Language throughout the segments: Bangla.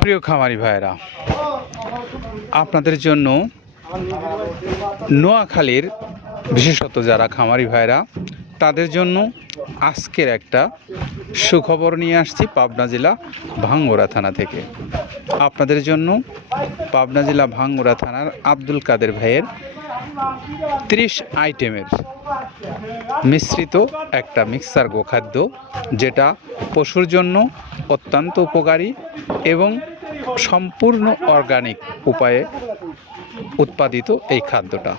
প্রিয় খামারি ভাইয়েরা, আপনাদের জন্য নোয়াখালীর বিশেষত যারা খামারি ভাইরা তাদের জন্য আজকের একটা সুখবর নিয়ে আসছি পাবনা জেলা ভাঙ্গুরা থানা থেকে। আপনাদের জন্য পাবনা জেলা ভাঙ্গুরা থানার আব্দুল কাদের ভাইয়ের ত্রিশ আইটেমের মিশ্রিত একটা মিক্সার গোখাদ্য, যেটা পশুর জন্য অত্যন্ত উপকারী এবং সম্পূর্ণ অর্গানিক উপায়ে উৎপাদিত এই খাদ্যটা।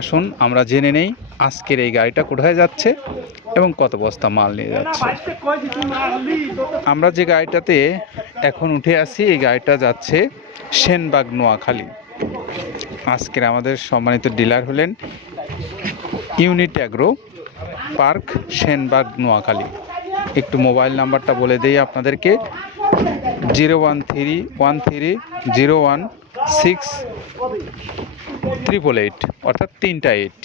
আসুন আমরা জেনে নেই আজকের এই গাড়িটা কোথায় যাচ্ছে এবং কত বস্তা মাল নিয়ে যাচ্ছে। আমরা যে গাড়িটাতে এখন উঠে আসি, এই গাড়িটা যাচ্ছে সেনবাগ নোয়াখালী। আজকের আমাদের সম্মানিত ডিলার হলেন unit agro park, Senbag, Noakhali. একটু মোবাইল নাম্বারটা বলে দিই আপনাদেরকে। Zero one three one three, zero one, six, triple eight, অর্থাৎ তিনটা এইট।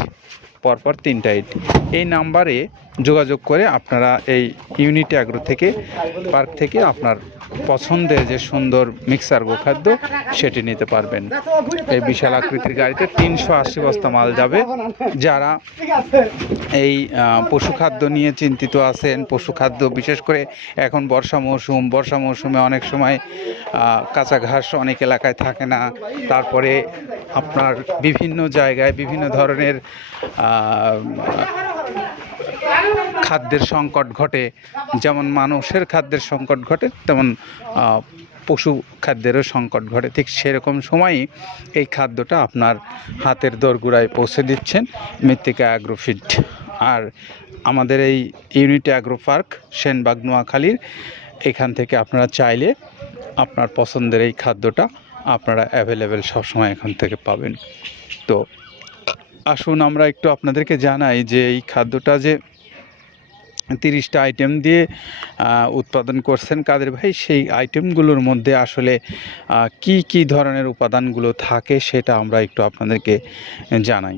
পরপর তিনটা ইট এই নাম্বারে যোগাযোগ করে আপনারা এই ইউনিট অ্যাগ্রো থেকে পার্ক থেকে আপনার পছন্দের যে সুন্দর মিক্সার গোখাদ্য, সেটি নিতে পারবেন। এই বিশাল আকৃতির গাড়িতে তিনশো আশি বস্তা মাল যাবে। যারা এই পশু খাদ্য নিয়ে চিন্তিত আছেন, পশু খাদ্য বিশেষ করে এখন বর্ষা মৌসুম, বর্ষা মৌসুমে অনেক সময় কাঁচা ঘাস অনেক এলাকায় থাকে না। তারপরে আপনার বিভিন্ন জায়গায় বিভিন্ন ধরনের খাদ্যের সংকট ঘটে। যেমন মানুষের খাদ্যের সংকট ঘটে, তেমন পশু খাদ্যেরও সংকট ঘটে। ঠিক সেরকম সময়ই এই খাদ্যটা আপনার হাতের দোরগোড়ায় পৌঁছে দিচ্ছেন মৃত্তিকা অ্যাগ্রোফিট আর আমাদের এই ইউনিট অ্যাগ্রো পার্ক সেনবাগ, নোয়াখালীর, এখান থেকে আপনারা চাইলে আপনার পছন্দের এই খাদ্যটা আপনারা অ্যাভেলেবেল সবসময় এখান থেকে পাবেন। তো, আসুন আমরা একটু আপনাদেরকে জানাই যে এই খাদ্যটা যে তিরিশটা আইটেম দিয়ে উৎপাদন করছেন কাদের ভাই, সেই আইটেমগুলোর মধ্যে আসলে কি কি ধরনের উপাদানগুলো থাকে সেটা আমরা একটু আপনাদেরকে জানাই।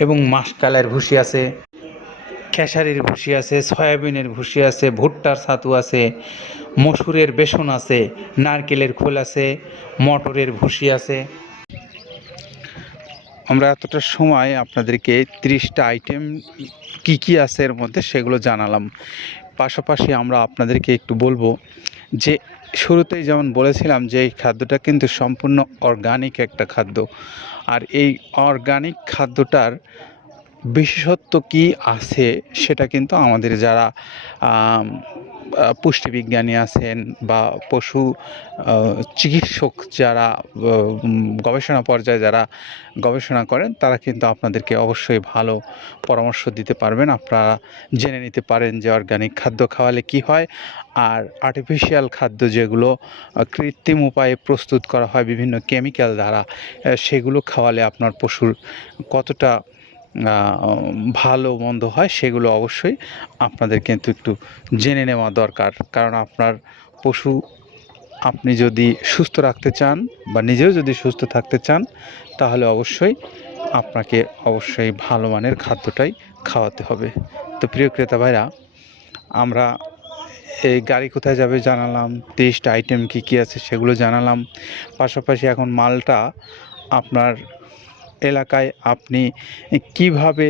এবং মাসকালের ভুসি আছে, খেসারির ভুসি আছে, সয়াবিনের ভুসি আছে, ভুট্টার ছাতু আছে, মসুরের বেসন আছে, নারকেলের খোল আছে, মটরের ভুসি আছে। আমরা এতটা সময় আপনাদেরকে ত্রিশটা আইটেম কি কি আছে এর মধ্যে সেগুলো জানালাম। পাশাপাশি আমরা আপনাদেরকে একটু বলব যে শুরুতেই যেমন বলেছিলাম যে এই খাদ্যটা কিন্তু সম্পূর্ণ অর্গানিক একটা খাদ্য। আর এই অর্গানিক খাদ্যটার বিশেষত্ব কি আছে সেটা কিন্তু আমাদের যারা পুষ্টিবিজ্ঞানী আছেন বা পশু চিকিৎসক যারা গবেষণা পর্যায়ে যারা গবেষণা করেন, তারা কিন্তু আপনাদেরকে অবশ্যই ভালো পরামর্শ দিতে পারবেন। আপনারা জেনে নিতে পারেন যে অর্গানিক খাদ্য খাওয়ালে কি হয়। আর আর্টিফিশিয়াল খাদ্য যেগুলো কৃত্রিম উপায়ে প্রস্তুত করা হয় বিভিন্ন কেমিক্যাল দ্বারা সেগুলো খাওয়ালে আপনার পশুর কতটা ভালো মন্দ হয় সেগুলো অবশ্যই আপনাদের কিন্তু একটু জেনে নেওয়া দরকার। কারণ আপনার পশু আপনি যদি সুস্থ রাখতে চান বা নিজেও যদি সুস্থ থাকতে চান, তাহলে অবশ্যই আপনাকে অবশ্যই ভালো মানের খাদ্যটাই খাওয়াতে হবে। তো প্রিয় ক্রেতা ভাইরা, আমরা এই গাড়ি কোথায় যাবে জানালাম তিরিশটা আইটেম কী কী আছে সেগুলো জানালাম। পাশাপাশি এখন মালটা আপনার এলাকায় আপনি কীভাবে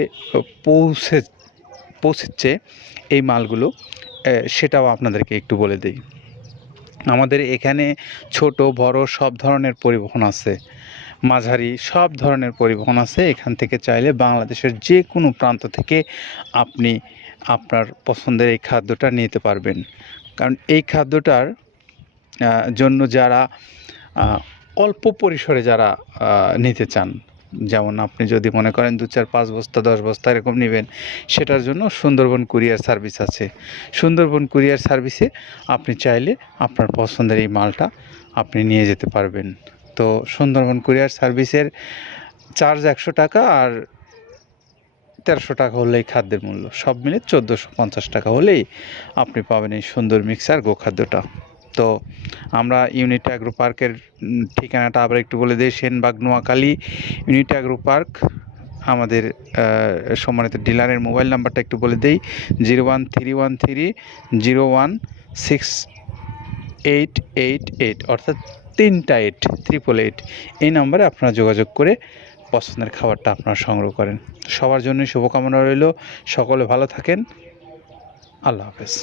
পৌঁছে, পৌঁছেছে এই মালগুলো সেটাও আপনাদেরকে একটু বলে দিই। আমাদের এখানে ছোট, বড় সব ধরনের পরিবহন আছে। মাঝারি সব ধরনের পরিবহন আছে। এখান থেকে চাইলে বাংলাদেশের যে কোনো প্রান্ত থেকে আপনি আপনার পছন্দের এই খাদ্যটা নিতে পারবেন। কারণ এই খাদ্যটার জন্য যারা অল্প পরিসরে যারা নিতে চান যেমন আপনি যদি মনে করেন দু চার, পাঁচ বস্তা, দশ বস্তা এরকম নেবেন, সেটার জন্য সুন্দরবন কুরিয়ার সার্ভিস আছে। সুন্দরবন কুরিয়ার সার্ভিসে আপনি চাইলে আপনার পছন্দের এই মালটা আপনি নিয়ে যেতে পারবেন। তো সুন্দরবন কুরিয়ার সার্ভিসের চার্জ একশো টাকা আর তেরোশো টাকা হলেই খাদ্যের মূল্য। সব মিলে চোদ্দোশো পঞ্চাশ টাকা হলেই আপনি পাবেন এই সুন্দর মিক্সার গোখাদ্যটা। তো আমরা ইউনিট অ্যাগ্রো পার্কের ঠিকানাটা আবার একটু বলে দিই, Senbag, Noakhali. Unit agro park আমাদের সম্মানিত ডিলারের মোবাইল নাম্বারটা একটু বলে দিই, zero one three one three, zero one six eight eight eight, অর্থাৎ তিনটা এইট ত্রিপল এইট এই নম্বরে আপনারা যোগাযোগ করে পছন্দের খাবারটা আপনারা সংগ্রহ করেন। সবার জন্যই শুভকামনা রইল, সকলে ভালো থাকেন। আল্লাহ হাফেজ।